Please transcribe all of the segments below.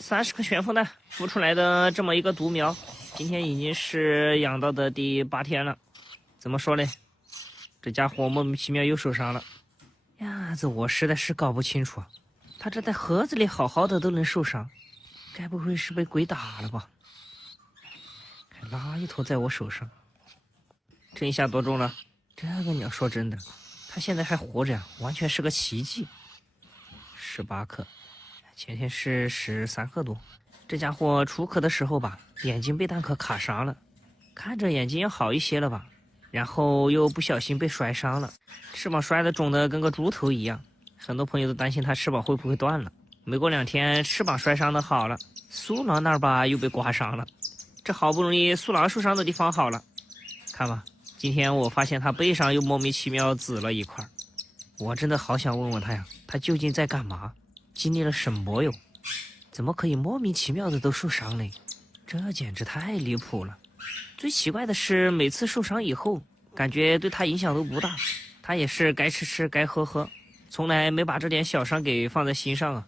30颗旋风蛋孵出来的这么一个独苗，今天已经是养到的第8天了。怎么说呢？这家伙莫名其妙又受伤了呀！这我实在是搞不清楚啊，他这在盒子里好好的都能受伤，该不会是被鬼打了吧？还拉一头在我手上，这一下多重了？这个鸟说真的，它现在还活着呀，完全是个奇迹。18克。前天是13克多，这家伙出壳的时候吧，眼睛被蛋壳卡伤了，看着眼睛要好一些了吧，然后又不小心被摔伤了，翅膀摔得肿得跟个猪头一样，很多朋友都担心他翅膀会不会断了。没过2天，翅膀摔伤的好了，苏狼那儿吧又被刮伤了，这好不容易苏狼受伤的地方好了，看吧，今天我发现他背上又莫名其妙紫了一块，我真的好想问问他呀，他究竟在干嘛？经历了什么哟？怎么可以莫名其妙的都受伤嘞？这简直太离谱了！最奇怪的是，每次受伤以后，感觉对他影响都不大，他也是该吃吃该喝喝，从来没把这点小伤给放在心上啊。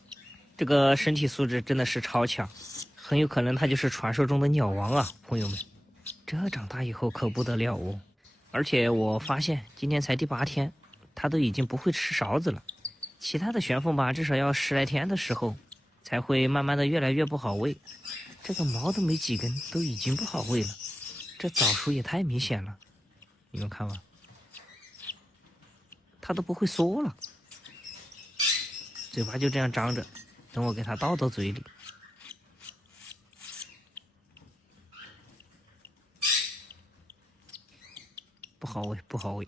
这个身体素质真的是超强，很有可能他就是传说中的鸟王啊，朋友们。这长大以后可不得了哦！而且我发现今天才第8天，他都已经不会吃勺子了。其他的玄凤吧，至少要10来天的时候，才会慢慢的越来越不好喂。这个毛都没几根，都已经不好喂了，这早熟也太明显了。你们看吧，它都不会缩了，嘴巴就这样张着，等我给它倒到嘴里。不好喂，不好喂，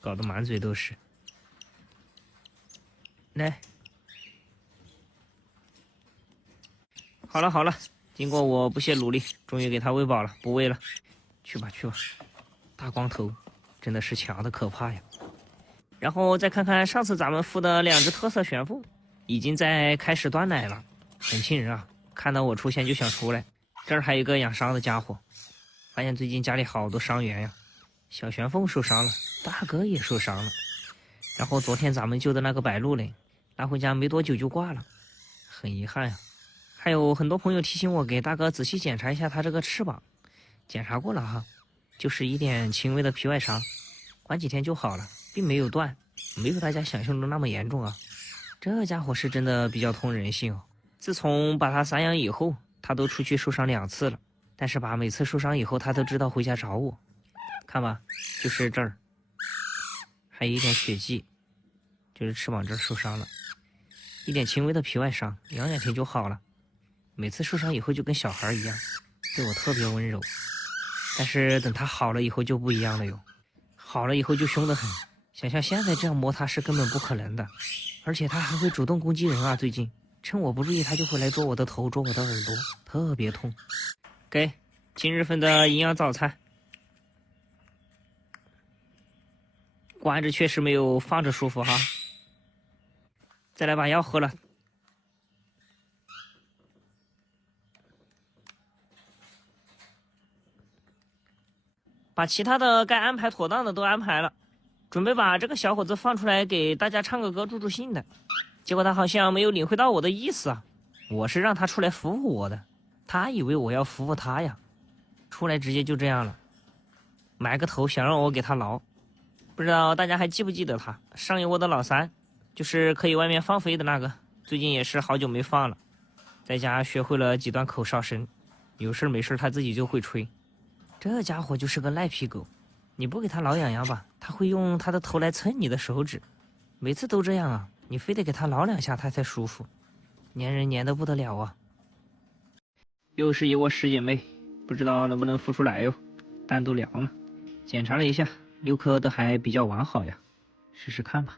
搞得满嘴都是。来，好了好了，经过我不懈努力，终于给它喂饱了，不喂了，去吧去吧。大光头真的是强的可怕呀！然后再看看上次咱们孵的2只特色玄凤，已经在开始断奶了，很亲人啊！看到我出现就想出来。这儿还有一个养伤的家伙，发现最近家里好多伤员呀，小玄凤受伤了，大哥也受伤了。然后昨天咱们救的那个白鹭嘞，拿回家没多久就挂了，很遗憾呀。还有很多朋友提醒我给大哥仔细检查一下他这个翅膀，检查过了哈，就是一点轻微的皮外伤，管几天就好了，并没有断，没有大家想象中那么严重啊。这家伙是真的比较通人性哦。自从把他散养以后，他都出去受伤2次了，但是吧，每次受伤以后他都知道回家找我。看吧，就是这儿，还有一点血迹，就是翅膀这儿受伤了，一点轻微的皮外伤，养2天就好了。每次受伤以后就跟小孩一样，对我特别温柔。但是等他好了以后就不一样了哟，好了以后就凶得很，想像现在这样摸他是根本不可能的。而且他还会主动攻击人啊，最近趁我不注意他就会来捉我的头，捉我的耳朵，特别痛。给今日份的营养早餐，关着确实没有放着舒服哈。再来把药喝了。把其他的该安排妥当的都安排了，准备把这个小伙子放出来给大家唱个歌助助兴的。结果他好像没有领会到我的意思啊，我是让他出来服务我的，他以为我要服务他呀，出来直接就这样了，埋个头想让我给他挠。不知道大家还记不记得他上有我的老三，就是可以外面放飞的那个，最近也是好久没放了，在家学会了几段口哨声，有事没事他自己就会吹。这家伙就是个赖皮狗，你不给他挠痒痒吧，他会用他的头来蹭你的手指，每次都这样啊，你非得给他挠2下他才舒服，粘人粘得不得了啊。又是一窝10姐妹，不知道能不能孵出来哟，蛋都凉了，检查了一下6颗都还比较完好呀，试试看吧。